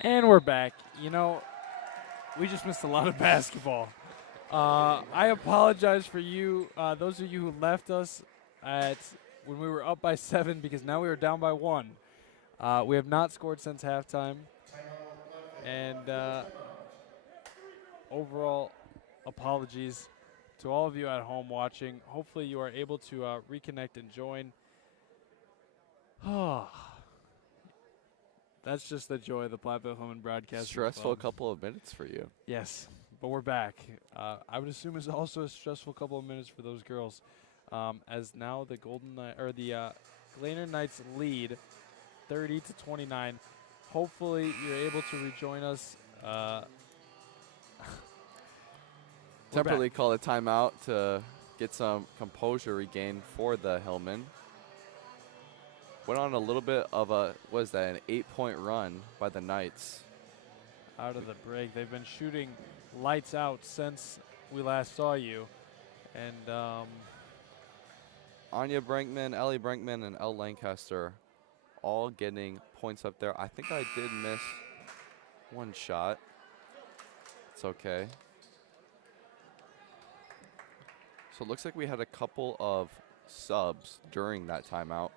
And we're back. You know, we just missed a lot of basketball. I apologize for you, those of you who left us at when we were up by 7 because now we are down by 1. We have not scored since halftime, and overall, apologies to all of you at home watching. Hopefully, you are able to reconnect and join. That's just the joy of the Platteville Home and Broadcasting Stressful Club. couple of minutes for you. Yes, but we're back. I would assume it's also a stressful couple of minutes for those girls, as now the Glaner Knights lead, 30-29. Hopefully, you're able to rejoin us. We're back. Temporarily call a timeout to get some composure regained for the Hillmen. Went on a little bit of a, what is that, an 8-point run by the Knights. Out of the break, they've been shooting lights out since we last saw you, and Anya Brankman, Ellie Brankman, and Elle Lancaster all getting points up there. I think I did miss one shot. It's okay. So it looks like we had a couple of subs during that timeout.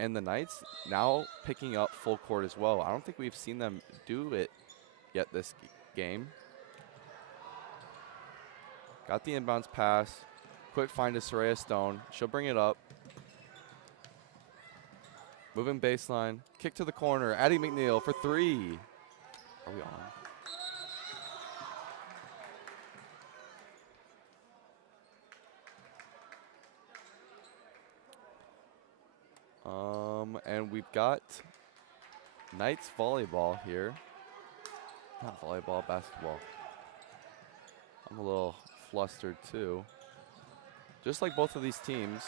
And the Knights now picking up full court as well. I don't think we've seen them do it yet this game. Got the inbounds pass. Quick find to Soraya Stone. She'll bring it up. Moving baseline. Kick to the corner. Addie McNeil for 3. Are we on? And we've got Knights volleyball here. Not volleyball, basketball. I'm a little flustered too. Just like both of these teams,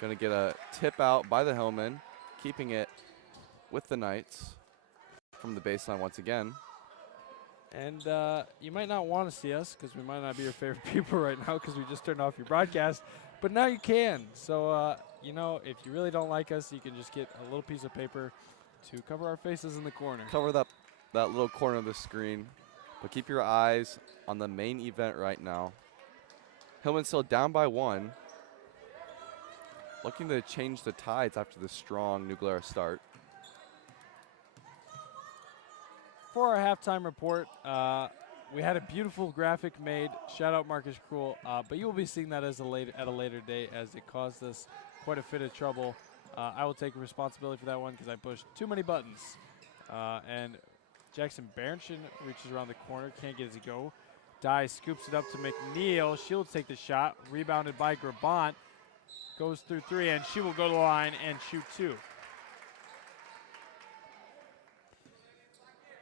gonna get a tip out by the Hillmen, keeping it with the Knights from the baseline once again. And you might not want to see us because we might not be your favorite people right now because we just turned off your broadcast. But now you can. So, you know, if you really don't like us, you can just get a little piece of paper to cover our faces in the corner. Cover that little corner of the screen. But keep your eyes on the main event right now. Hillman still down by 1. Looking to change the tides after the strong New Glarus start. For our halftime report, we had a beautiful graphic made. Shout out Marcus Krull. But you will be seeing that at a later date as it caused us quite a fit of trouble. I will take responsibility for that one because I pushed too many buttons. And Jackson Berenson reaches around the corner, can't get it to go. Dye scoops it up to McNeil. She'll take the shot. Rebounded by Grabant. Goes through 3, and she will go to the line and shoot 2.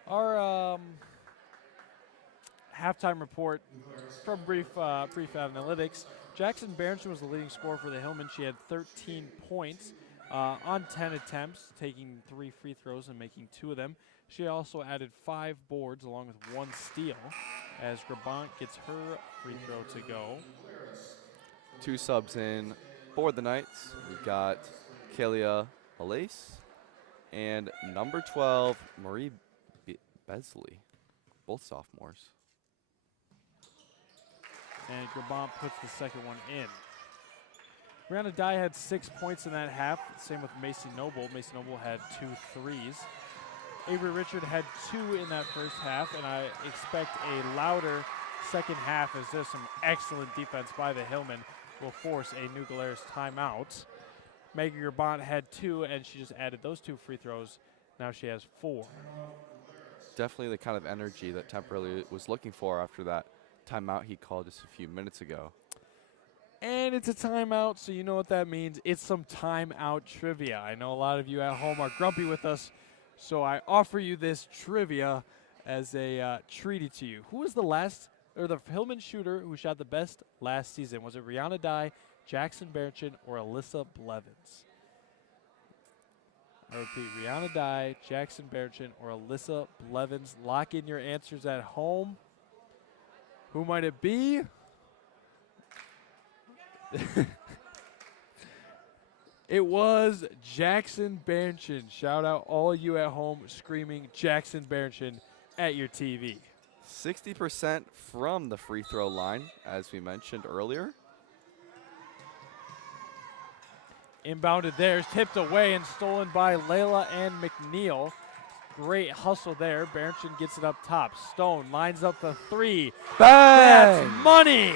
Our halftime report from brief analytics. Jackson Berenson was the leading scorer for the Hillmen. She had 13 points on 10 attempts, taking 3 free throws and making 2 of them. She also added 5 boards along with 1 steal as Grabant gets her free throw to go. 2 subs in for the Knights. We've got Kalia Alace and number 12, Marie Besley, both sophomores. And Grabant puts the second one in. Brianna Dye had 6 points in that half. Same with Macy Noble. Macy Noble had 2 threes. Avery Richard had 2 in that first half, and I expect a louder second half as there's some excellent defense by the Hillmen will force a New Glarus timeout. Megan Grabant had 2, and she just added those 2 free throws. Now she has 4. Definitely the kind of energy that Temperley was looking for after that timeout he called just a few minutes ago. And it's a timeout, so you know what that means. It's some timeout trivia. I know a lot of you at home are grumpy with us, so I offer you this trivia as a treaty to you. Who was the Hillman shooter who shot the best last season? Was it Rihanna Dye, Jackson Berenson, or Alyssa Blevins? I repeat, Rihanna Dye, Jackson Berenson, or Alyssa Blevins. Lock in your answers at home. Who might it be? It was Jackson Berenchin. Shout out all you at home screaming Jackson Berenchin at your TV. 60% from the free throw line, as we mentioned earlier. Inbounded there, is tipped away and stolen by Layla and McNeil. Great hustle there. Berenchin gets it up top. Stone lines up the three. Bang! That's money!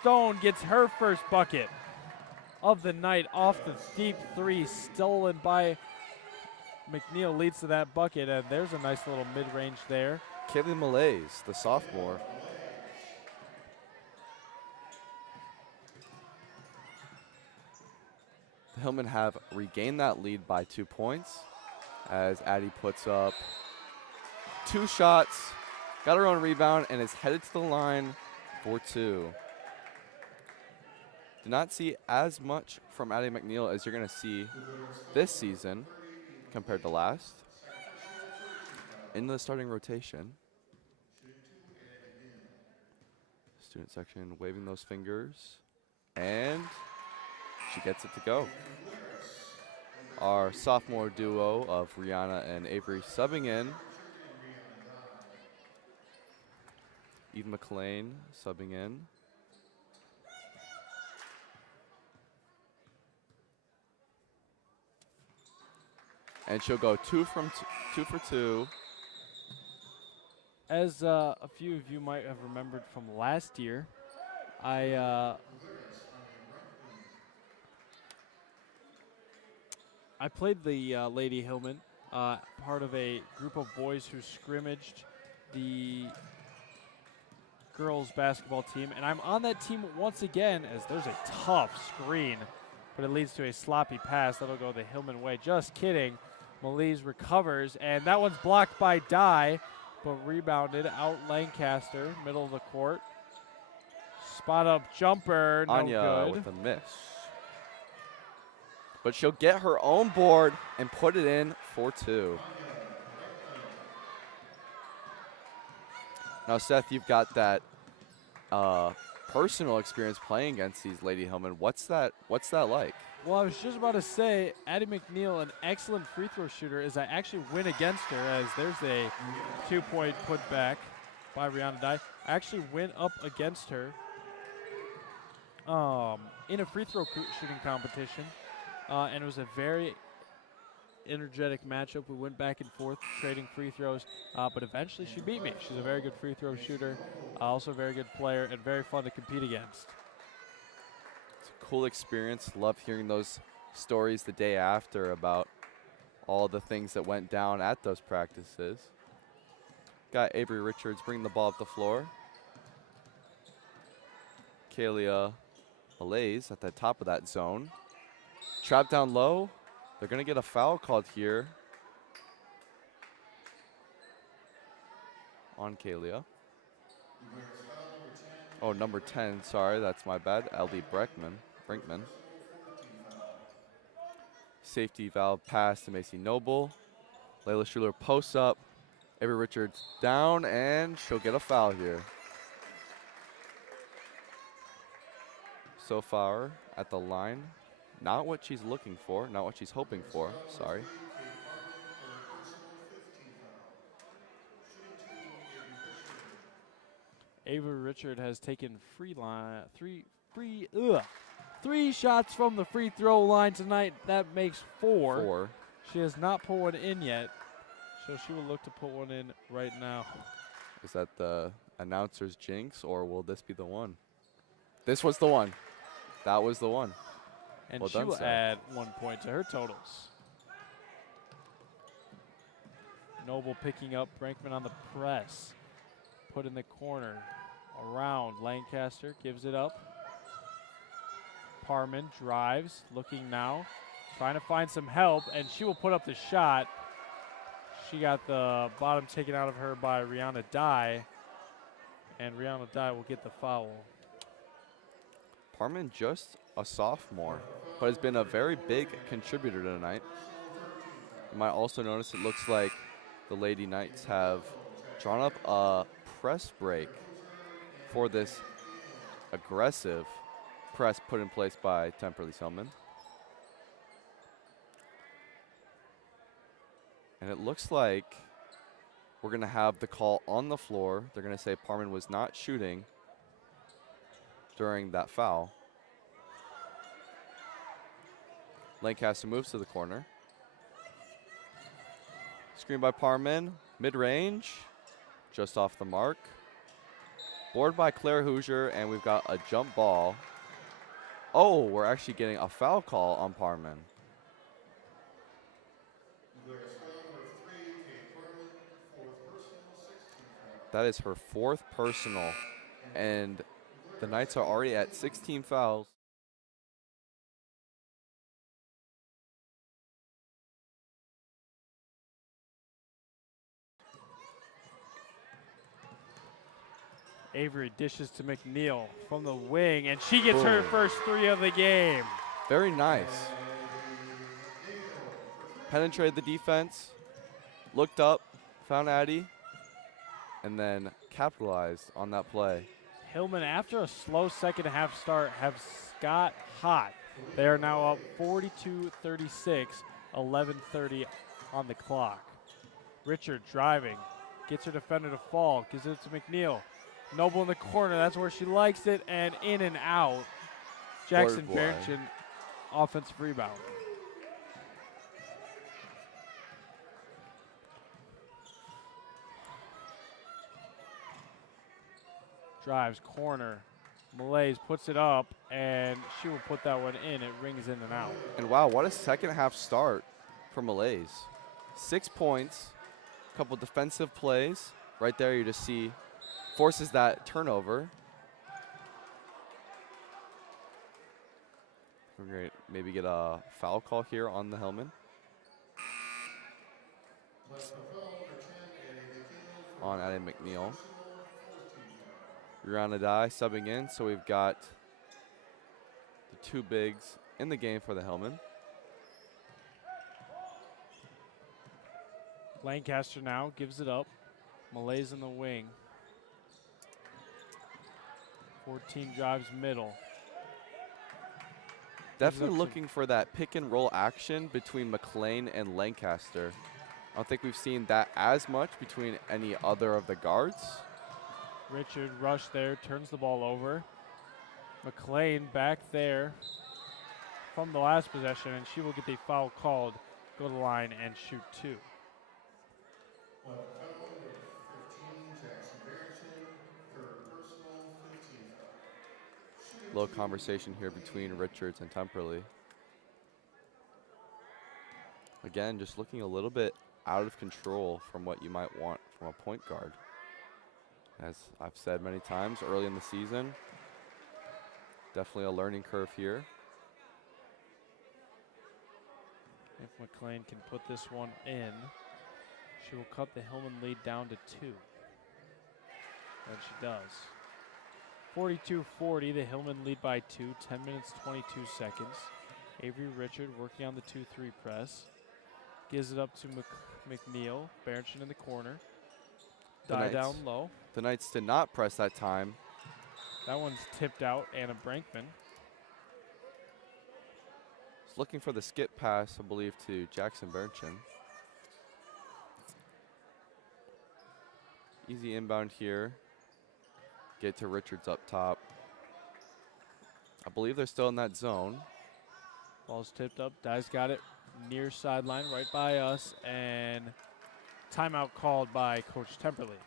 Stone gets her first bucket of the night off the deep three, stolen by McNeil, leads to that bucket, and there's a nice little mid-range there. Kaylee Malaise, the sophomore. The Hillmen have regained that lead by 2 points as Addie puts up 2 shots, got her own rebound, and is headed to the line for 2. Did not see as much from Addie McNeil as you're going to see this season compared to last. Into the starting rotation. Student section waving those fingers. And she gets it to go. Our sophomore duo of Rihanna and Avery subbing in. Eve McLean subbing in. And she'll go 2 for 2. As a few of you might have remembered from last year, I played the Lady Hillman, part of a group of boys who scrimmaged the girls basketball team, and I'm on that team once again as there's a tough screen, but it leads to a sloppy pass. That'll go the Hillman way. Just kidding. Malise recovers, and that one's blocked by Dye, but rebounded out Lancaster, middle of the court. Spot up jumper, no Anya good. with a miss. But she'll get her own board and put it in for 2. Now, Seth, you've got that personal experience playing against these Lady Hillmen. What's that like? Well, I was just about to say, Addie McNeil, an excellent free throw shooter, as I actually win against her, as there's a 2-point putback by Rihanna Dye. I actually went up against her in a free throw shooting competition, and it was a very energetic matchup. We went back and forth trading free throws, but eventually she beat me. She's a very good free throw shooter, also a very good player, and very fun to compete against. Cool experience. Love hearing those stories the day after about all the things that went down at those practices. Got Avery Richards bringing the ball up the floor. Kalia Malaise at the top of that zone. Trap down low. They're going to get a foul called here on Kalia. Oh, number 10. Sorry, that's my bad. LD Brinkman. Safety valve pass to Macy Noble. Layla Schuler posts up. Avery Richards down, and she'll get a foul here. So far at the line, not what she's looking for, not what she's hoping for, sorry. Avery Richard has taken three shots from the free throw line tonight. That makes 4. She has not put one in yet, so she will look to put one in right now. Is that the announcer's jinx, or will this be the one? This was the one. That was the one. And Well she done, will Seth. add 1 point to her totals. Noble picking up Brankman on the press. Put in the corner. Around. Lancaster gives it up. Parman drives. Looking now. Trying to find some help. And she will put up the shot. She got the bottom taken out of her by Rihanna Dye. And Rihanna Dye will get the foul. Parman just a sophomore, but has been a very big contributor tonight. You might also notice it looks like the Lady Knights have drawn up a press break for this aggressive press put in place by Temperley's Hillman. And it looks like we're going to have the call on the floor. They're going to say Parman was not shooting during that foul. Lancaster moves to the corner. Screen by Parman, mid-range, just off the mark. Board by Claire Hoosier, and we've got a jump ball. Oh, we're actually getting a foul call on Parman. That is her 4th personal, and the Knights are already at 16 fouls. Avery dishes to McNeil from the wing, and she gets her first 3 of the game. Very nice. Penetrated the defense, looked up, found Addie, and then capitalized on that play. Hillman, after a slow second half start, have got hot. They are now up 42-36, 11:30 on the clock. Richard driving, gets her defender to fall, gives it to McNeil. Noble in the corner, that's where she likes it, and in and out. Jackson Barrington, offensive rebound. Drives, corner. Malaise puts it up, and she will put that one in. It rings in and out. And wow, what a second half start for Malaise. 6 points, a couple defensive plays. Right there, you just see forces that turnover. We're going to maybe get a foul call here on the Hillman. On Addie McNeil. Uranadai subbing in, so we've got the 2 bigs in the game for the Hillman. Lancaster now gives it up. Malaise in the wing. 14 drives middle. Definitely looking for that pick and roll action between McLean and Lancaster. I don't think we've seen that as much between any other of the guards. Richard rush there, turns the ball over. McLean back there from the last possession, and she will get the foul called, go to the line and shoot 2. Little conversation here between Richards and Temperley. Again, just looking a little bit out of control from what you might want from a point guard. As I've said many times early in the season, definitely a learning curve here. If McLean can put this one in, she will cut the Hillman lead down to 2. And she does. 42-40, the Hillman lead by 2, 10 minutes, 22 seconds. Avery Richard working on the 2-3 press. Gives it up to McNeil. Barrington in the corner. Die down low. The Knights did not press that time. That one's tipped out, Anna Brankman. Looking for the skip pass, I believe, to Jackson Barrington. Easy inbound here. Get to Richards up top. I believe they're still in that zone. Ball's tipped up. Dye's got it near sideline, right by us, and timeout called by Coach Temperley.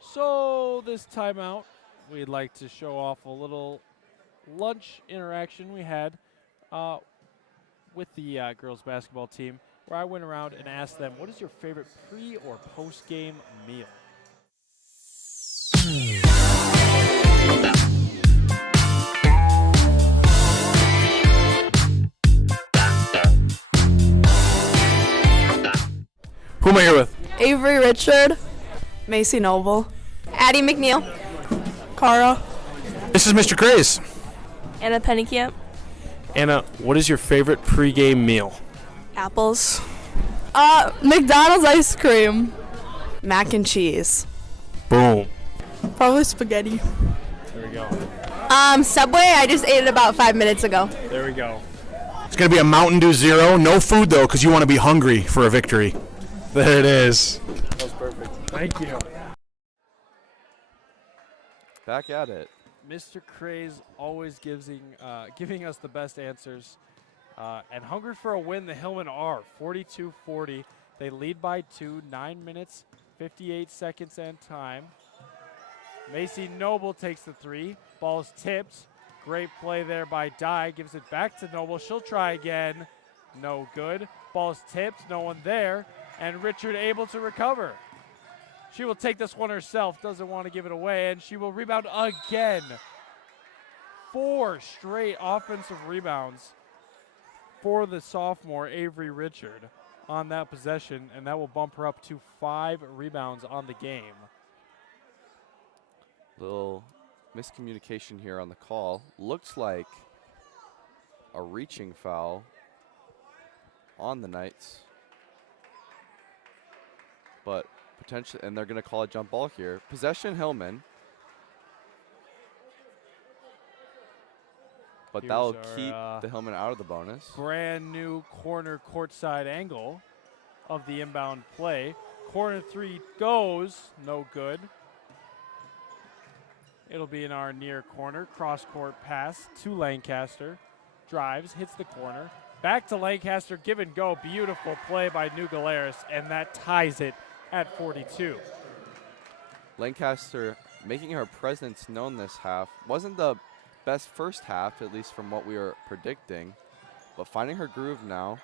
So this timeout, we'd like to show off a little lunch interaction we had with the girls basketball team, where I went around and asked them, what is your favorite pre- or post-game meal? Who am I here with? Avery Richard, Macy Noble, Addie McNeil, Cara, This is Mr. Craze. Anna Pennycamp, Anna, what is your favorite pregame meal? apples, McDonald's ice cream, mac and cheese, Boom. probably spaghetti. There we go. Subway. I just ate it about 5 minutes ago. There we go. It's going to be a Mountain Dew Zero. No food, though, because you want to be hungry for a victory. There it is. That was perfect. Thank you. Back at it. Mr. Craze always giving us the best answers. And hungry for a win, the Hillmen are 42-40. They lead by 2, 9 minutes, 58 seconds and time. Macy Noble takes the 3. Ball's tipped. Great play there by Dye. Gives it back to Noble. She'll try again. No good. Ball's tipped. No one there. And Richard able to recover. She will take this one herself. Doesn't want to give it away. And she will rebound again. 4 straight offensive rebounds for the sophomore Avery Richard on that possession. And that will bump her up to 5 rebounds on the game. Little miscommunication here on the call. Looks like a reaching foul on the Knights. But potentially, and they're going to call a jump ball here. Possession Hillman. But Here's that'll our, keep the Hillman out of the bonus. Brand new corner courtside angle of the inbound play. Corner 3 goes, no good. It'll be in our near corner. Cross court pass to Lancaster. Drives, hits the corner. Back to Lancaster, give and go. Beautiful play by New Glarus, and that ties it at 42. Lancaster making her presence known this half. Wasn't the best first half, at least from what we were predicting, but finding her groove now.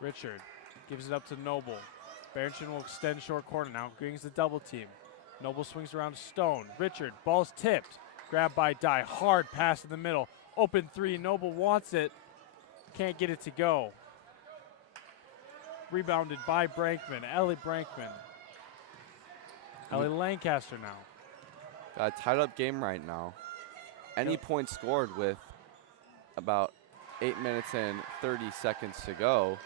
Richard gives it up to Noble. Barrington will extend short corner now. Brings the double team. Noble swings around to Stone. Richard, ball's tipped. Grabbed by Dye. Hard pass in the middle. Open 3. Noble wants it. Can't get it to go. Rebounded by Brankman. Ellie Brankman. Ellie Lancaster now. Got a tied up game right now. Any point scored with about 8 minutes and 30 seconds to go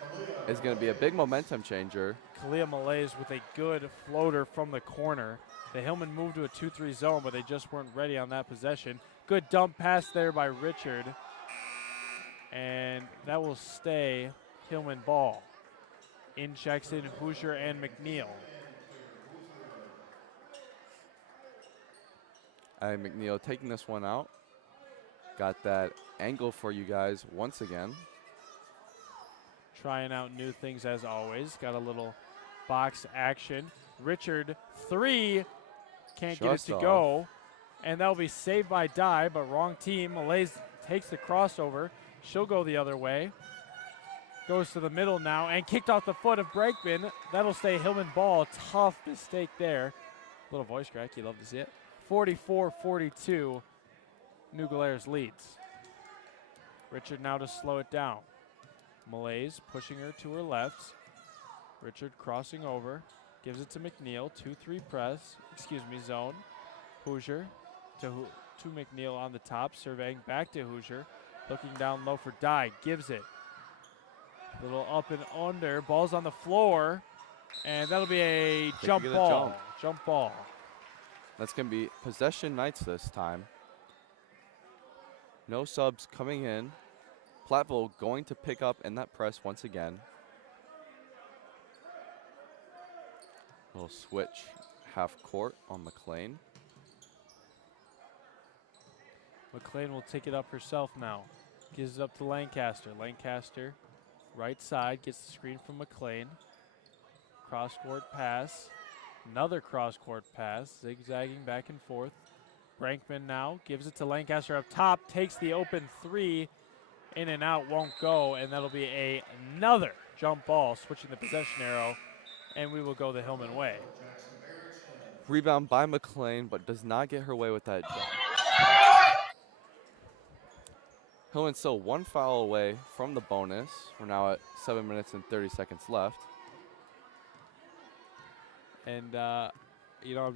is going to be a big momentum changer. Kalia Malays with a good floater from the corner. The Hillman moved to a 2-3 zone, but they just weren't ready on that possession. Good dump pass there by Richard. And that will stay Hillman ball. In checks in Hoosier and McNeil. McNeil taking this one out. Got that angle for you guys once again. Trying out new things as always. Got a little box action. Richard, 3. Can't get it to go. And that'll be saved by Dye, but wrong team. Malays takes the crossover. She'll go the other way. Goes to the middle now and kicked off the foot of Brakeman. That'll stay Hillman ball. Tough mistake there. Little voice crack, you love to see it. 44-42, New Glarus leads. Richard now to slow it down. Malays pushing her to her left. Richard crossing over. Gives it to McNeil. 2-3 press. Zone. Hoosier to McNeil on the top. Surveying back to Hoosier. Looking down low for Dye. Gives it. Little up and under. Ball's on the floor. And that'll be a jump ball. Jump ball. That's going to be possession Knights this time. No subs coming in. Platteville going to pick up in that press once again. Little switch half court on McLean. McLean will take it up herself now. Gives it up to Lancaster. Lancaster, right side, gets the screen from McLean. Cross-court pass. Another cross-court pass, zigzagging back and forth. Brankman now gives it to Lancaster up top, takes the open 3, in and out, won't go, and that'll be another jump ball, switching the possession arrow, and we will go the Hillman way. Rebound by McLean, but does not get her way with that jump. Hillman still 1 foul away from the bonus. We're now at 7 minutes and 30 seconds left. And, I'm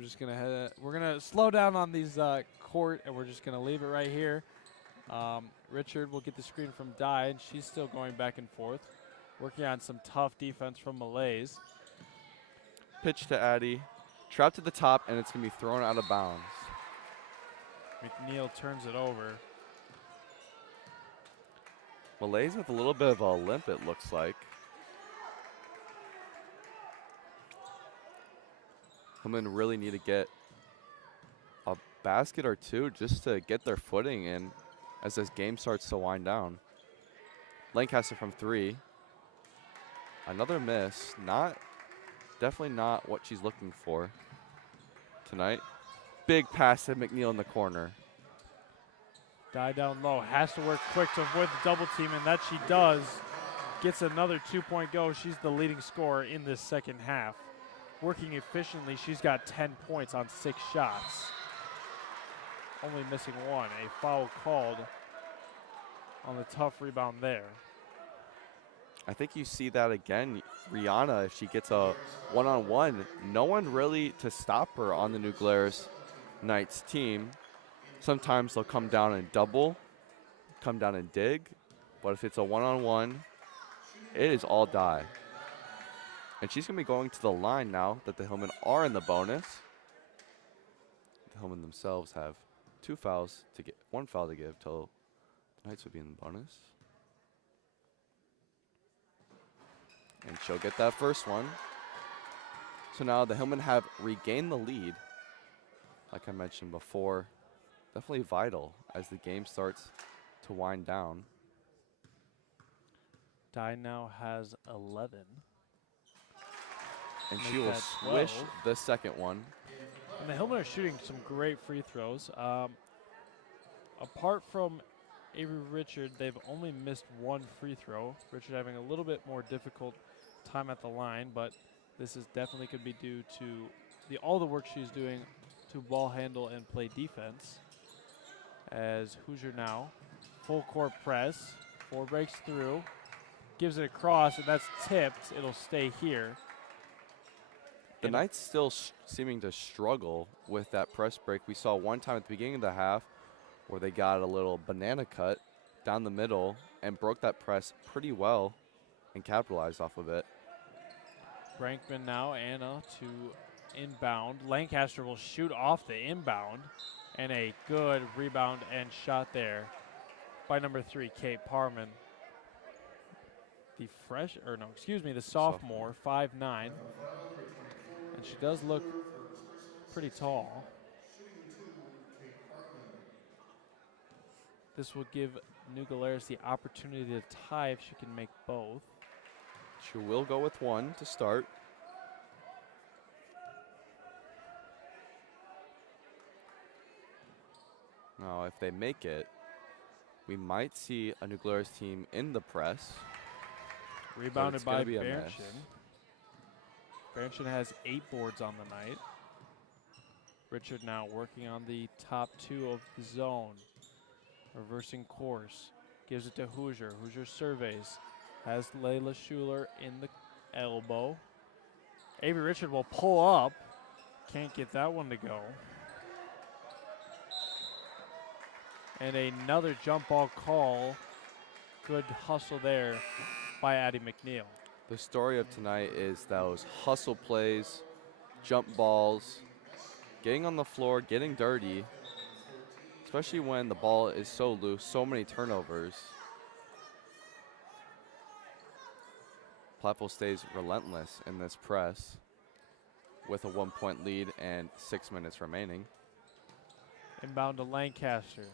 just going to we're going to slow down on these court, and we're just going to leave it right here. Richard will get the screen from Dye, and she's still going back and forth, working on some tough defense from Malays. Pitch to Addie. Trapped at the top, and it's going to be thrown out of bounds. McNeil turns it over. Malay's with a little bit of a limp, it looks like. Hillman really need to get a basket or two just to get their footing in as this game starts to wind down. Lancaster from 3. Another miss. Definitely not what she's looking for tonight. Big pass to McNeil in the corner. Die down low. Has to work quick to avoid the double team, and that she does. Gets another 2-point go. She's the leading scorer in this second half. Working efficiently, she's got 10 points on 6 shots. Only missing 1. A foul called on the tough rebound there. I think you see that again. Rihanna, if she gets a one-on-one, no one really to stop her on the New Glarus Knights team. Sometimes they'll come down and double, come down and dig, but if it's a one-on-one, it is all die. And she's going to be going to the line now that the Hillmen are in the bonus. The Hillmen themselves have 2 fouls to get, 1 foul to give till the Knights would be in the bonus. And she'll get that first one. So now the Hillmen have regained the lead. Like I mentioned before, definitely vital as the game starts to wind down. Dye now has 11. And Make she will that swish 12. the second one. And the Hillmen are shooting some great free throws. Apart from Avery Richard, they've only missed 1 free throw. Richard having a little bit more difficult time at the line, but this is definitely could be due to all the work she's doing to ball handle and play defense. As Hoosier now, full court press, 4 breaks through, gives it across, and that's tipped. It'll stay here. The Knights still seeming to struggle with that press break. We saw one time at the beginning of the half where they got a little banana cut down the middle and broke that press pretty well and capitalized off of it. Brankman now, Anna to inbound. Lancaster will shoot off the inbound, and a good rebound and shot there by number 3, Kate Parman. The sophomore, 5'9", and she does look pretty tall. This will give New Glarus the opportunity to tie if she can make both. She will go with 1 to start. Now, if they make it, we might see a New Glarus team in the press. Rebounded by be a Bernchin. mess. Bernchin has 8 boards on the night. Richard now working on the top 2 of the zone. Reversing course. Gives it to Hoosier. Hoosier surveys. Has Layla Schuler in the elbow. Avery Richard will pull up. Can't get that one to go. And another jump ball call. Good hustle there by Addie McNeil. The story of tonight is those hustle plays, jump balls, getting on the floor, getting dirty, especially when the ball is so loose, so many turnovers. Platteville stays relentless in this press with a 1-point lead and 6 minutes remaining. Inbound to Lancaster.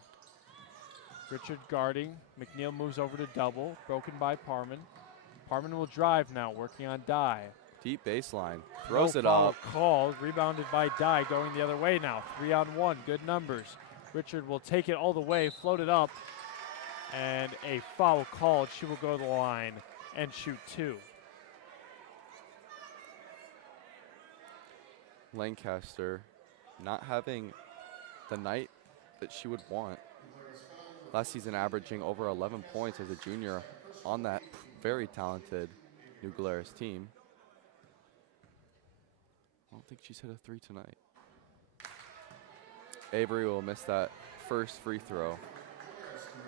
Richard guarding. McNeil moves over to double. Broken by Parman. Parman will drive now, working on Dye. Deep baseline, throws it foul up. Called, rebounded by Dye, going the other way now. 3-on-1, good numbers. Richard will take it all the way, float it up, and a foul called. She will go to the line and shoot 2. Lancaster not having the night that she would want. Last season averaging over 11 points as a junior on that very talented New Glarus team. I don't think she's hit a 3 tonight. Avery will miss that first free throw.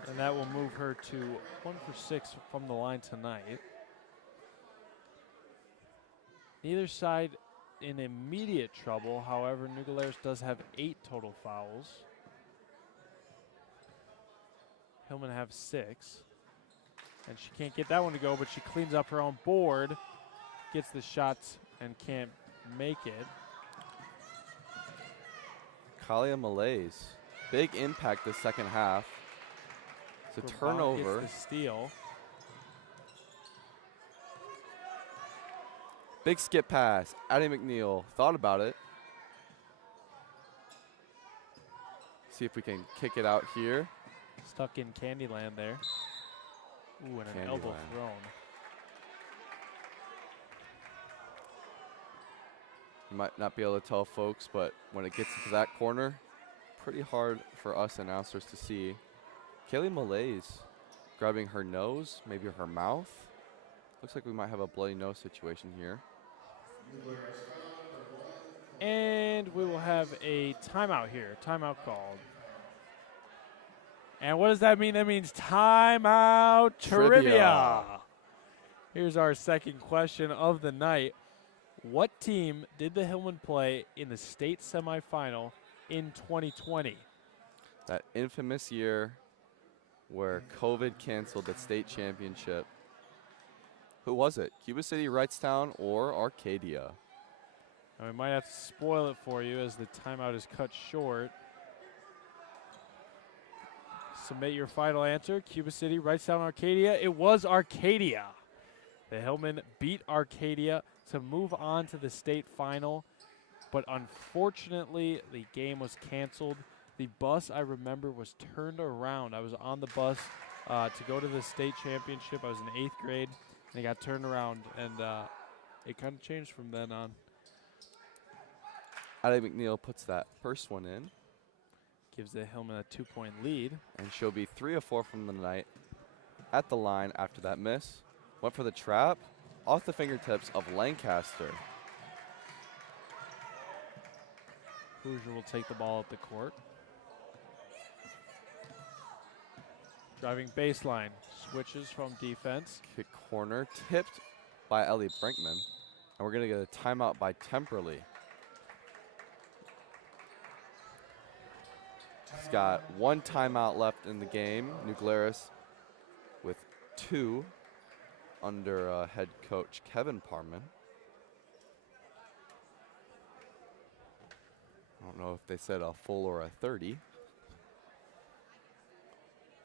And that will move her to 1 for 6 from the line tonight. Neither side in immediate trouble. However, New Glarus does have 8 total fouls. Hillman have 6. And she can't get that one to go, but she cleans up her own board, gets the shots, and can't make it. Kalia Malays, big impact the second half. It's a turnover. Gets the steal. Big skip pass. Addie McNeil thought about it. See if we can kick it out here. Stuck in Candyland there. Ooh, and an elbow thrown. You might not be able to tell, folks, but when it gets into that corner, pretty hard for us announcers to see. Kaylee Malays grabbing her nose, maybe her mouth. Looks like we might have a bloody nose situation here. And we will have a timeout here. Timeout called. And what does that mean? That means timeout trivia. Here's our second question of the night. What team did the Hillman play in the state semifinal in 2020? That infamous year where COVID canceled the state championship. Who was it? Cuba City, Wrightstown, or Arcadia? And we might have to spoil it for you as the timeout is cut short. Submit your final answer. Cuba City, Wrightstown, Arcadia. It was Arcadia. The Hillmen beat Arcadia to move on to the state final. But unfortunately, the game was canceled. The bus, I remember, was turned around. I was on the bus to go to the state championship. I was in 8th grade, and it got turned around. And it kind of changed from then on. Addie McNeil puts that first one in. Gives the Hillman a 2-point lead. And she'll be 3 of 4 from the night at the line after that miss. Went for the trap off the fingertips of Lancaster. Hoosier will take the ball up the court. Driving baseline. Switches from defense. Kick corner. Tipped by Ellie Brinkman. And we're going to get a timeout by Temperley. He's got 1 timeout left in the game. New Glarus with 2 under head coach Kevin Parman. I don't know if they said a full or a 30.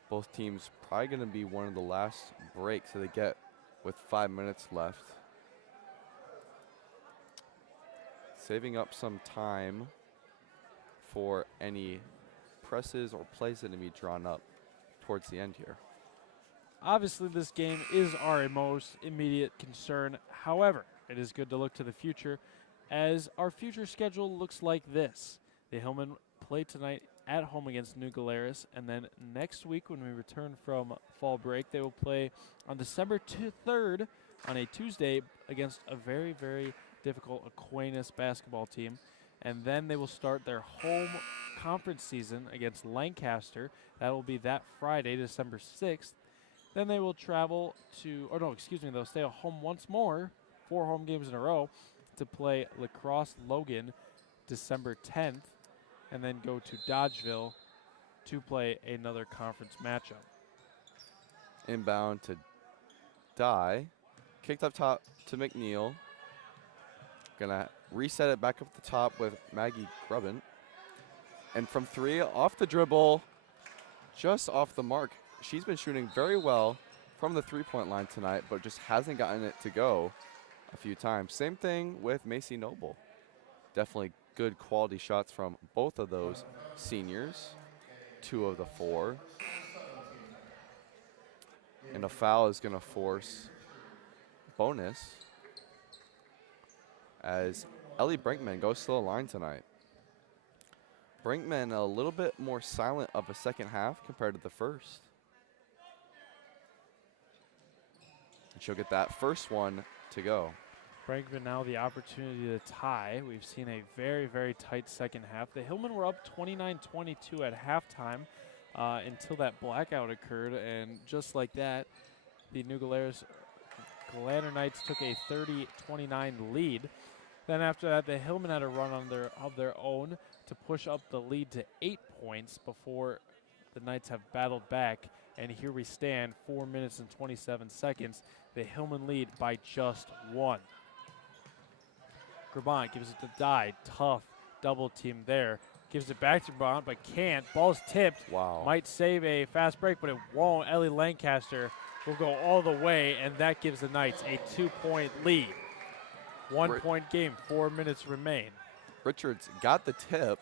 Both teams probably going to be one of the last breaks that they get with 5 minutes left. Saving up some time for any presses or plays that to be drawn up towards the end here. Obviously, this game is our most immediate concern. However, it is good to look to the future as our future schedule looks like this. The Hillmen play tonight at home against New Glarus, and then next week when we return from fall break, they will play on December 3rd on a Tuesday against a very, very difficult Aquinas basketball team. And then they will start their home conference season against Lancaster. That will be that Friday, December 6th. Then they will travel to, they'll stay at home once more, 4 home games in a row, to play Lacrosse Logan December 10th, and then go to Dodgeville to play another conference matchup. Inbound to Dye. Kicked up top to McNeil. Gonna reset it back up the top with Maggie Grubbin. And from 3, off the dribble, just off the mark. She's been shooting very well from the 3-point line tonight, but just hasn't gotten it to go a few times. Same thing with Macy Noble. Definitely good quality shots from both of those seniors, 2 of the 4. And a foul is gonna force bonus as Ellie Brinkman goes to the line tonight. Brinkman a little bit more silent of a second half compared to the first. And she'll get that first one to go. Brinkman now the opportunity to tie. We've seen a very, very tight second half. The Hillmen were up 29-22 at halftime until that blackout occurred, and just like that, the New Glarus Glander Knights took a 30-29 lead. Then after that, the Hillmen had a run of their own to push up the lead to 8 points before the Knights have battled back, and here we stand, 4 minutes and 27 seconds. The Hillman lead by just 1. Grabant gives it to Dye. Tough double team there. Gives it back to Grabant, but can't. Ball's tipped. Wow. Might save a fast break, but it won't. Ellie Lancaster will go all the way, and that gives the Knights a 2-point lead. 1 point game, 4 minutes remain. Richards got the tip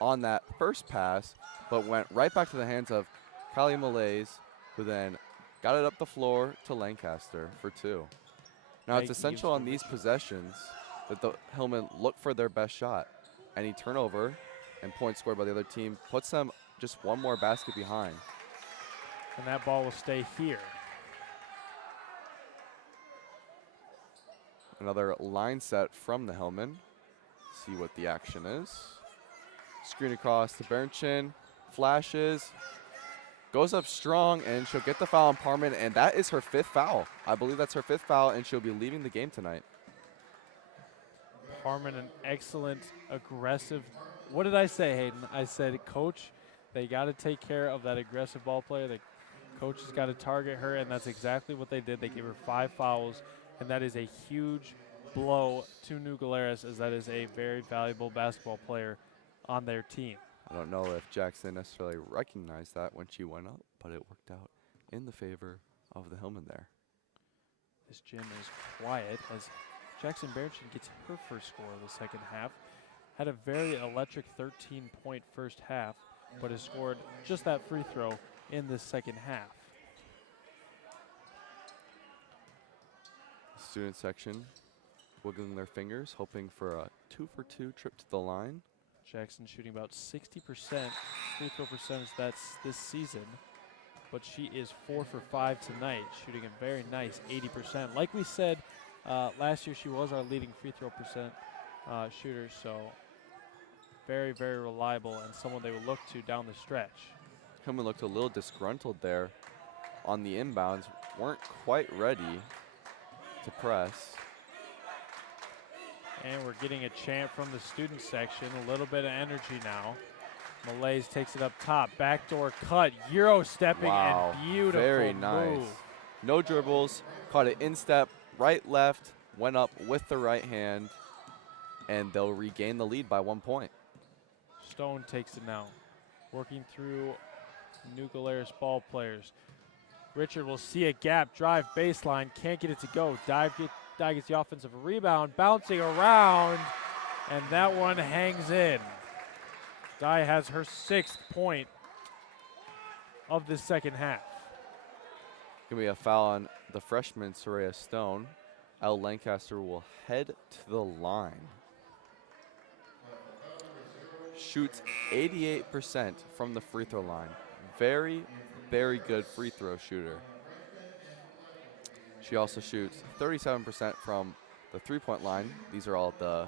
on that first pass, but went right back to the hands of Kylie Malaise, who then got it up the floor to Lancaster for 2. Now it's essential on these possessions that the Hillman look for their best shot. Any turnover and points scored by the other team puts them just one more basket behind. And that ball will stay here. Another line set from the Hillman. See what the action is. Screen across to Bernchin. Flashes. Goes up strong, and she'll get the foul on Parman, and that is her 5th foul. I believe that's her 5th foul, and she'll be leaving the game tonight. Parman, an excellent, aggressive. What did I say, Hayden? I said, Coach, they got to take care of that aggressive ball player. The coach has got to target her, and that's exactly what they did. They gave her 5 fouls, and that is a huge blow to New Glarus, as that is a very valuable basketball player on their team. I don't know if Jackson necessarily recognized that when she went up, but it worked out in the favor of the Hillman there. This gym is quiet as Jackson Bernchin gets her first score of the second half. Had a very electric 13-point first half, but has scored just that free throw in the second half. Student section wiggling their fingers, hoping for a 2-for-2 trip to the line. Jackson shooting about 60% free throw percentage that's this season, but she is 4 for 5 tonight, shooting a very nice 80%. Like we said, last year she was our leading free throw percent shooter, so very, very reliable and someone they will look to down the stretch. Hillman looked a little disgruntled there on the inbounds, weren't quite ready to press. And we're getting a chant from the student section, a little bit of energy now. Malaise takes it up top, backdoor cut, Euro stepping, Wow, and beautiful very nice. move. No dribbles, caught it in step, right, left, went up with the right hand, and they'll regain the lead by 1 point. Stone takes it now, working through New Glarus ball players. Richard will see a gap, drive baseline, can't get it to go. Dye gets the offensive rebound, bouncing around, and that one hangs in. Dye has her 6th point of the second half. Gonna be a foul on the freshman, Soraya Stone. Al Lancaster will head to the line. Shoots 88% from the free throw line. Very, very good free throw shooter. She also shoots 37% from the 3-point line. These are all the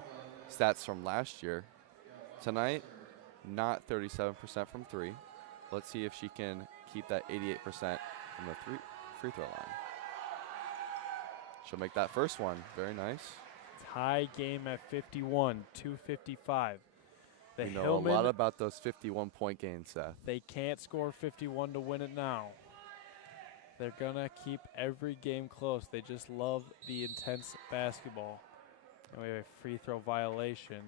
stats from last year. Tonight, not 37% from 3. Let's see if she can keep that 88% from the free throw line. She'll make that first one. Very nice. Tie game at 51, 2:55. The We know Hillman, a lot about those 51-point gains, Seth. they can't score 51 to win it now. They're going to keep every game close. They just love the intense basketball. And we have a free throw violation.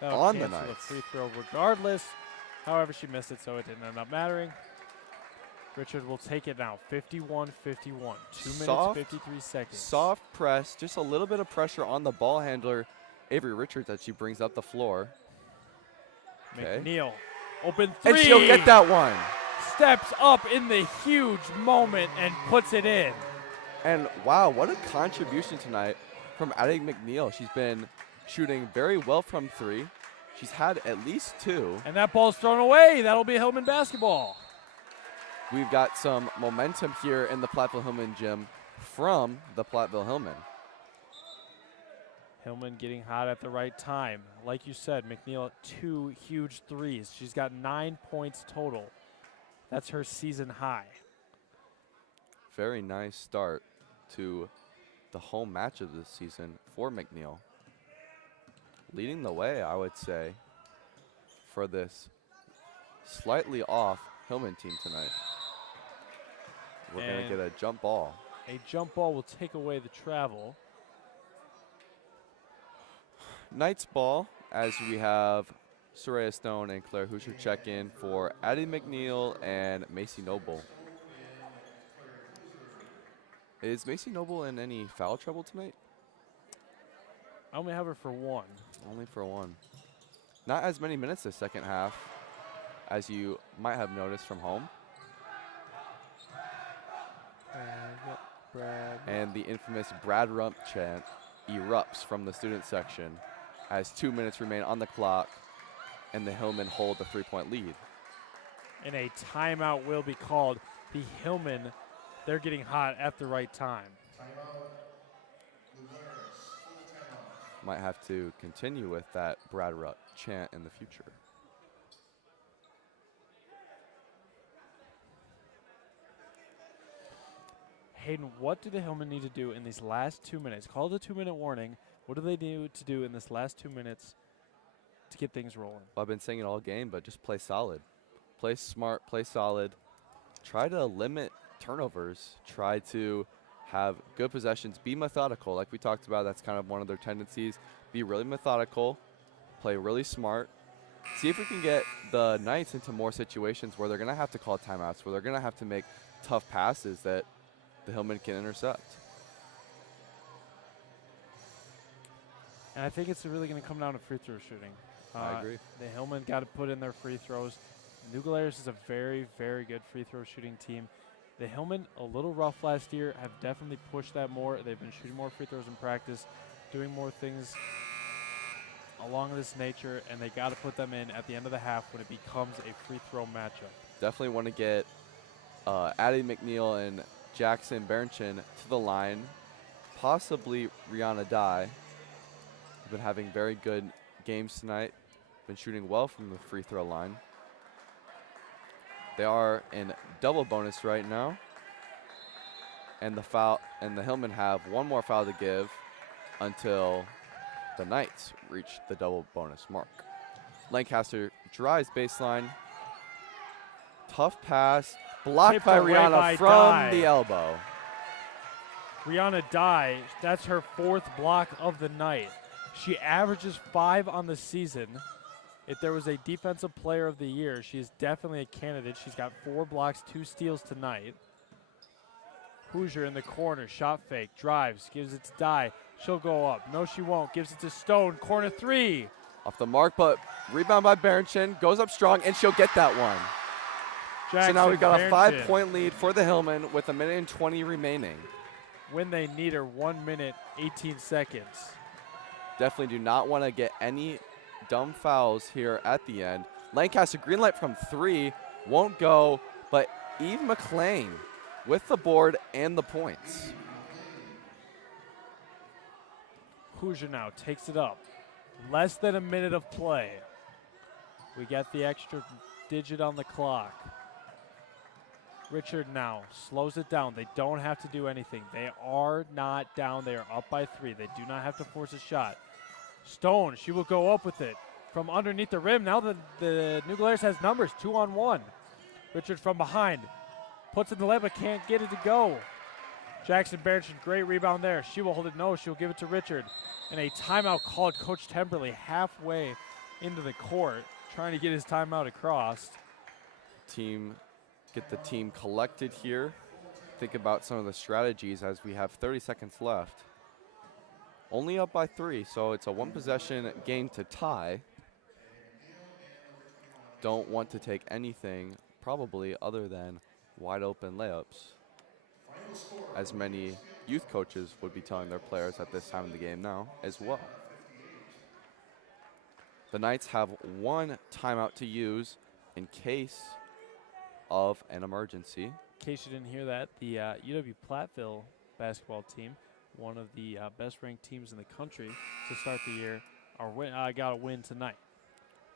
That'll On the cancel the Knights. free throw regardless. However, she missed it, so it didn't end up mattering. Richard will take it now, 51-51. 2 minutes, Soft, 53 seconds. Soft press, just a little bit of pressure on the ball handler, Avery Richards, that she brings up the floor. Okay. McNeil, open 3. And she'll get that one. Steps up in the huge moment and puts it in. And wow, what a contribution tonight from Addie McNeil. She's been shooting very well from 3. She's had at least 2. And that ball's thrown away. That'll be Hillman basketball. We've got some momentum here in the Platteville Hillman gym from the Platteville Hillman. Hillman getting hot at the right time. Like you said, McNeil 2 huge threes. She's got 9 points total. That's her season high. Very nice start to the home match of this season for McNeil. Leading the way, I would say, for this slightly off Hillman team tonight. We're going to get a jump ball. A jump ball will take away the travel. Knights ball, as we have Soraya Stone and Claire Hoosier check in for Addie McNeil and Macy Noble. Is Macy Noble in any foul trouble tonight? I only have her for one. Only for one. Not as many minutes this second half as you might have noticed from home. And the infamous Brad Rump chant erupts from the student section as 2 minutes remain on the clock and the Hillmen hold the 3-point lead. And a timeout will be called. The Hillmen, they're getting hot at the right time. Might have to continue with that Brad Rump chant in the future. Hayden, what do the Hillmen need to do in these last 2 minutes? Call it a 2-minute warning. What do they need to do in this last 2 minutes to get things rolling? Well, I've been saying it all game, but just play solid. Play smart, play solid. Try to limit turnovers. Try to have good possessions. Be methodical. Like we talked about, that's kind of one of their tendencies. Be really methodical. Play really smart. See if we can get the Knights into more situations where they're going to have to call timeouts, where they're going to have to make tough passes that the Hillmen can intercept. And I think it's really going to come down to free throw shooting. I agree. The Hillmen got to put in their free throws. New Glarus is a very, very good free throw shooting team. The Hillmen, a little rough last year, have definitely pushed that more. They've been shooting more free throws in practice, doing more things along this nature, and they got to put them in at the end of the half when it becomes a free throw matchup. Definitely want to get Addie McNeil and Jackson Berenchin to the line, possibly Rihanna Dye. Been having very good games tonight. Been shooting well from the free throw line. They are in double bonus right now. And the Hillmen have one more foul to give until the Knights reach the double bonus mark. Lancaster drives baseline. Tough pass. Blocked Tipped by away Rihanna by from Dye. the elbow. Rihanna Dye, that's her 4th block of the night. She averages 5 on the season. If there was a defensive player of the year, she is definitely a candidate. She's got 4 blocks, 2 steals tonight. Hoosier in the corner, shot fake, drives, gives it to Dye. She'll go up. No, she won't. Gives it to Stone, corner 3. Off the mark, but rebound by Berenchin. Goes up strong, and she'll get that one. Jackson So now we've got a Berenchin. 5-point lead for the Hillmen with 1:20 remaining. When they need her, 1 minute, 18 seconds. Definitely do not want to get any dumb fouls here at the end. Lancaster, green light from 3, won't go, but Eve McLean with the board and the points. Hoosier now takes it up. Less than a minute of play. We got the extra digit on the clock. Richard now slows it down. They don't have to do anything. They are not down. They are up by 3. They do not have to force a shot. Stone, she will go up with it from underneath the rim. Now the New Glarus has numbers, 2-on-1. Richard from behind. Puts in the layup, but can't get it to go. Jackson Berenchin, great rebound there. She will hold it. No, she'll give it to Richard. And a timeout called. Coach Temperley halfway into the court, trying to get his timeout across. Get the team collected here. Think about some of the strategies as we have 30 seconds left. Only up by 3, so it's a 1-possession game to tie. Don't want to take anything probably other than wide open layups, as many youth coaches would be telling their players at this time of the game now as well. The Knights have 1 timeout to use in case of an emergency. In case you didn't hear that, the UW Platteville basketball team, one of the best-ranked teams in the country to start the year, got a win tonight.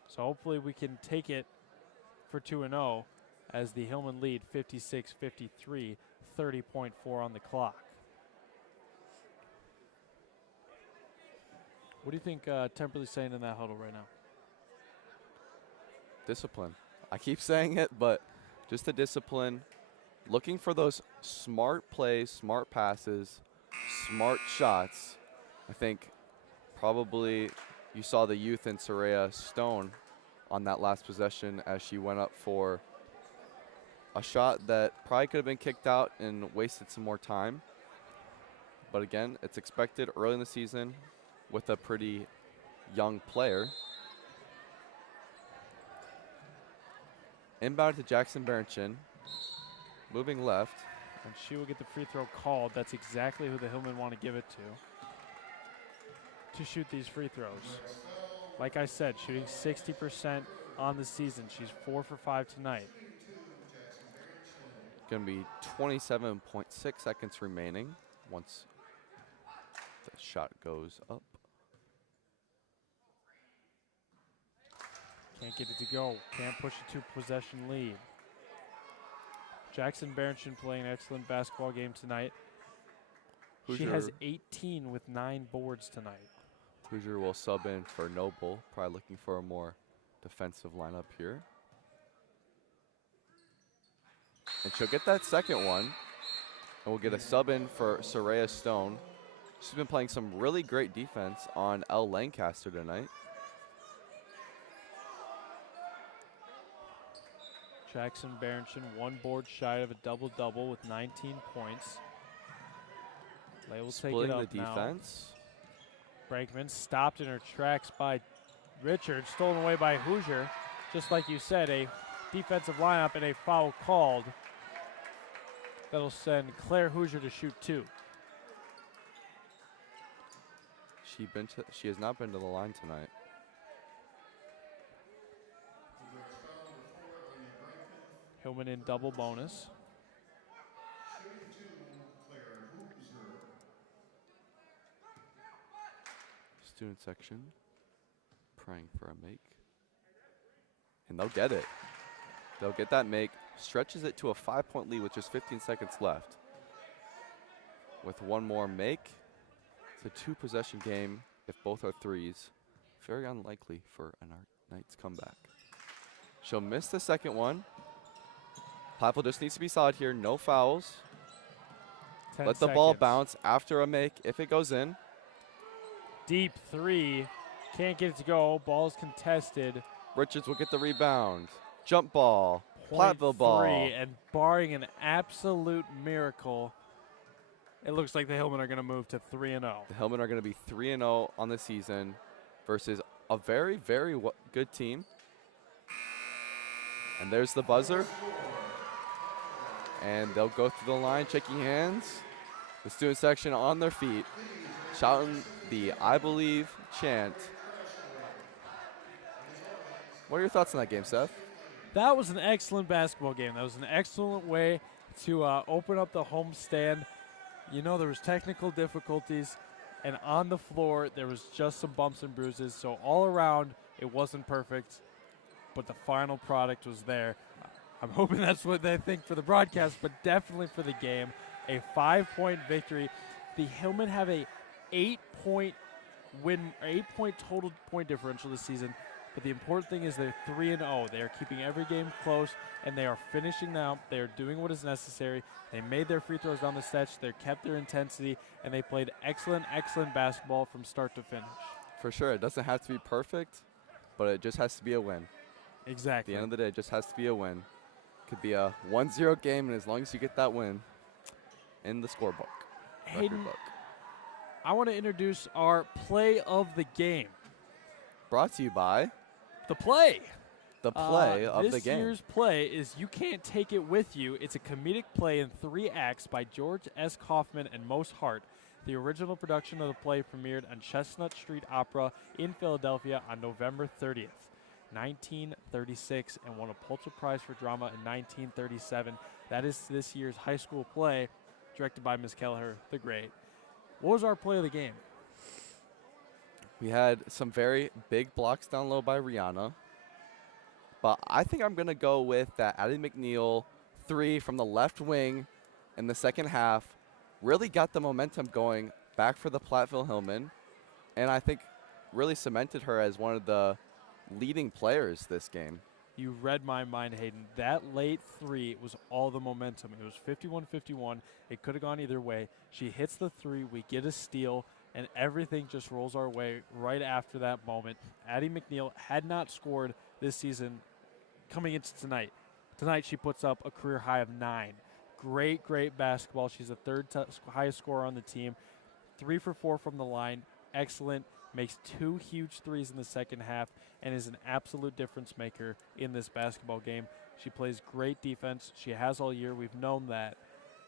So hopefully we can take it for 2-0 as the Hillmen lead 56-53, 30.4 on the clock. What do you think Temperley's saying in that huddle right now? Discipline. I keep saying it, but just the discipline. Looking for those smart plays, smart passes, smart shots. I think probably you saw the youth in Soraya Stone on that last possession as she went up for a shot that probably could have been kicked out and wasted some more time. But again, it's expected early in the season with a pretty young player. Inbound to Jackson Berenchin. Moving left. And she will get the free throw called. That's exactly who the Hillmen want to give it to shoot these free throws. Like I said, shooting 60% on the season. She's 4 for 5 tonight. Going to be 27.6 seconds remaining once the shot goes up. Can't get it to go. Can't push it to possession lead. Jackson Berenchin playing an excellent basketball game tonight. She has 18 with 9 boards tonight. Hoosier will sub in for Noble, probably looking for a more defensive lineup here. And she'll get that second one. And we'll get a sub in for Soraya Stone. She's been playing some really great defense on Elle Lancaster tonight. Jackson Berenchin, 1 board shy of a double-double with 19 points. Lay will take it up Splitting the defense. now. Brakeman stopped in her tracks by Richard, stolen away by Hoosier. Just like you said, a defensive lineup and a foul called. That'll send Claire Hoosier to shoot 2. She has not been to the line tonight. Hillman in double bonus. Student section praying for a make. And they'll get it. They'll get that make. Stretches it to a 5-point lead with just 15 seconds left. With one more make, it's a 2-possession game if both are threes. Very unlikely for a Knights comeback. She'll miss the second one. Platteville just needs to be solid here. No fouls. 10 Let the ball seconds. bounce after a make if it goes in. Deep 3. Can't get it to go. Ball's contested. Richards will get the rebound. Jump ball. Point Platteville ball. 3, and barring an absolute miracle, it looks like the Hillmen are going to move to 3-0. The Hillmen are going to be 3-0 on the season versus a very, very good team. And there's the buzzer. And they'll go through the line, shaking hands. The student section on their feet, shouting the I Believe chant. What are your thoughts on that game, Seth? That was an excellent basketball game. That was an excellent way to open up the homestand. You know, there was technical difficulties, and on the floor, there was just some bumps and bruises. So all around, it wasn't perfect, but the final product was there. I'm hoping that's what they think for the broadcast, but definitely for the game. A 5-point victory. The Hillmen have a 8-point win, 8-point total point differential this season. But the important thing is they're 3-0. They are keeping every game close, and they are finishing now. They are doing what is necessary. They made their free throws down the stretch. They kept their intensity, and they played excellent, excellent basketball from start to finish. For sure. It doesn't have to be perfect, but it just has to be a win. Exactly. At the end of the day, it just has to be a win. Could be a 1-0 game, and as long as you get that win in the scorebook, Hayden, record book. I want to introduce our play of the game. Brought to you by The play. the play of the This game. year's play is You Can't Take It With You. It's a comedic play in 3 acts by George S. Kaufman and Mose Hart. The original production of the play premiered on Chestnut Street Opera in Philadelphia on November 30th, 1936, and won a Pulitzer Prize for Drama in 1937. That is this year's high school play, directed by Ms. Kelleher, the great. What was our play of the game? We had some very big blocks down low by Rihanna. But I think I'm going to go with that Addie McNeil 3 from the left wing in the second half. Really got the momentum going back for the Platteville Hillmen. And I think really cemented her as one of the leading players this game. You read my mind, Hayden. That late three was all the momentum. It was 51-51. It could have gone either way. She hits the three. We get a steal, and everything just rolls our way right after that moment. Addie McNeil had not scored this season coming into tonight. Tonight she puts up a career high of 9. Great, great basketball. She's the third highest scorer on the team. 3 for 4 from the line. Excellent. Makes 2 huge threes in the second half and is an absolute difference maker in this basketball game. She plays great defense. She has all year. We've known that.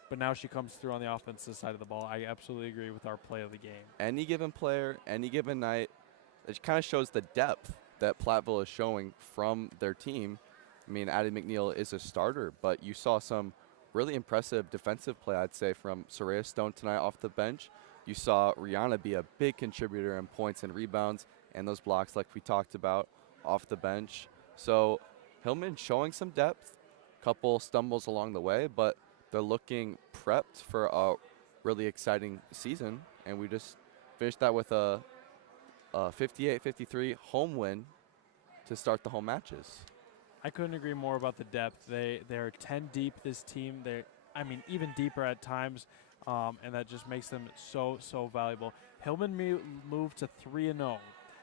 But now she comes through on the offensive side of the ball. I absolutely agree with our play of the game. Any given player, any given night, it kind of shows the depth that Platteville is showing from their team. I mean, Addie McNeil is a starter, but you saw some really impressive defensive play, I'd say, from Soraya Stone tonight off the bench. You saw Rihanna be a big contributor in points and rebounds and those blocks like we talked about off the bench. So Hillman showing some depth, couple stumbles along the way, but they're looking prepped for a really exciting season. And we just finished that with a 58-53 home win to start the home matches. I couldn't agree more about the depth. They are 10 deep, this team. Even deeper at times, and that just makes them so valuable. Hillman moved to 3-0.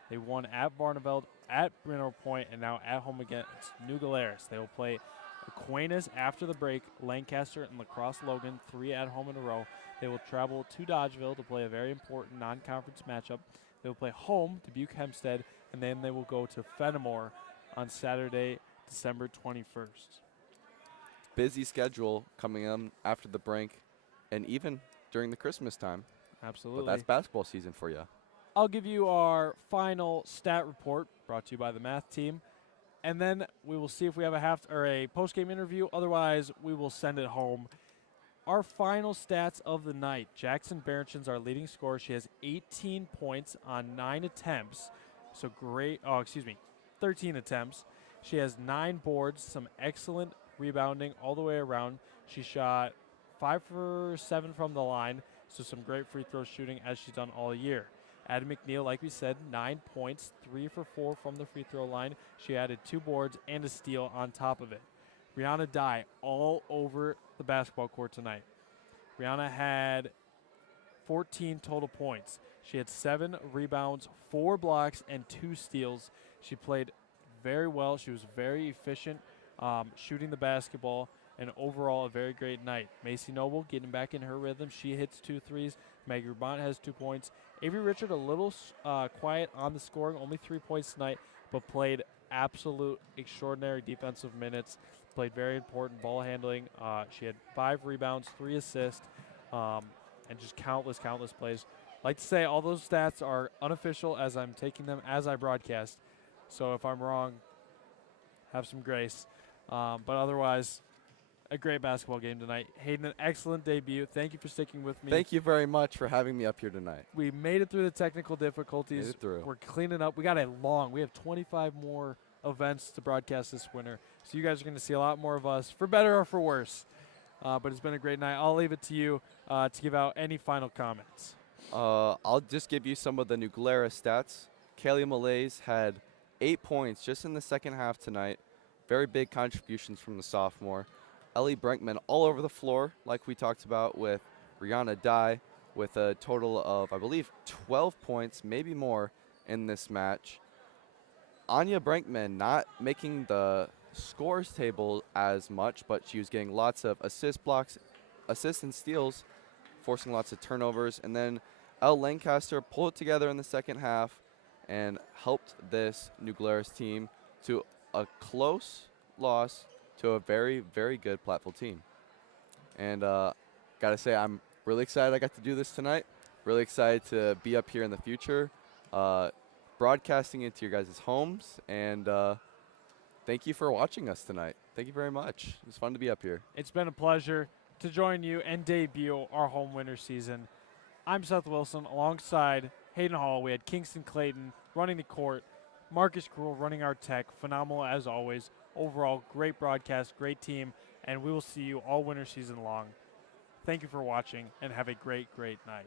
They won at Barneveld, at Brino Point, and now at home against New Glarus. They will play Aquinas after the break, Lancaster and La Crosse Logan, 3 at home in a row. They will travel to Dodgeville to play a very important non-conference matchup. They will play home to Butte Hempstead, and then they will go to Fenimore on Saturday, December 21st. Busy schedule coming in after the break and even during the Christmas time. Absolutely. But that's basketball season for you. I'll give you our final stat report brought to you by the math team, and then we will see if we have a post-game interview. Otherwise, we will send it home. Our final stats of the night. Jackson Berenchen's our leading scorer. She has 18 points on 9 attempts. 13 attempts. She has 9 boards, some excellent rebounding all the way around. She shot 5 for 7 from the line, so some great free throw shooting as she's done all year. Addie McNeil, like we said, 9 points, 3 for 4 from the free throw line. She added 2 boards and a steal on top of it. Rihanna Dye all over the basketball court tonight. Rihanna had 14 total points. She had 7 rebounds, 4 blocks, and 2 steals. She played very well. She was very efficient shooting the basketball, and overall a very great night. Macy Noble getting back in her rhythm. She hits 2 threes. Maggie Rubant has 2 points. Avery Richard a little quiet on the scoring, only 3 points tonight, but played absolute extraordinary defensive minutes. Played very important ball handling. She had 5 rebounds, 3 assists, and just countless plays. Like to say, all those stats are unofficial as I'm taking them as I broadcast. So if I'm wrong, have some grace. But otherwise, a great basketball game tonight. Hayden, an excellent debut. Thank you for sticking with me. Thank you very much for having me up here tonight. We made it through the technical difficulties. Made it through. We're cleaning up. We have 25 more events to broadcast this winter. So you guys are going to see a lot more of us, for better or for worse. But it's been a great night. I'll leave it to you to give out any final comments. I'll just give you some of the New Glarus stats. Kaylee Malays had 8 points just in the second half tonight. Very big contributions from the sophomore. Ellie Brenkman all over the floor, like we talked about with Rihanna Dye, with a total of, I believe, 12 points, maybe more, in this match. Anya Brenkman not making the scores table as much, but she was getting lots of assists and steals, forcing lots of turnovers. And then Elle Lancaster pulled it together in the second half and helped this New Glarus team to a close loss to a very, very good Platteville team. And gotta say, I'm really excited I got to do this tonight. Really excited to be up here in the future, broadcasting into your guys' homes. And thank you for watching us tonight. Thank you very much. It was fun to be up here. It's been a pleasure to join you and debut our home winter season. I'm Seth Wilson alongside Hayden Hall. We had Kingston Clayton running the court, Marcus Krull running our tech. Phenomenal as always. Overall, great broadcast, great team, and we will see you all winter season long. Thank you for watching, and have a great, great night.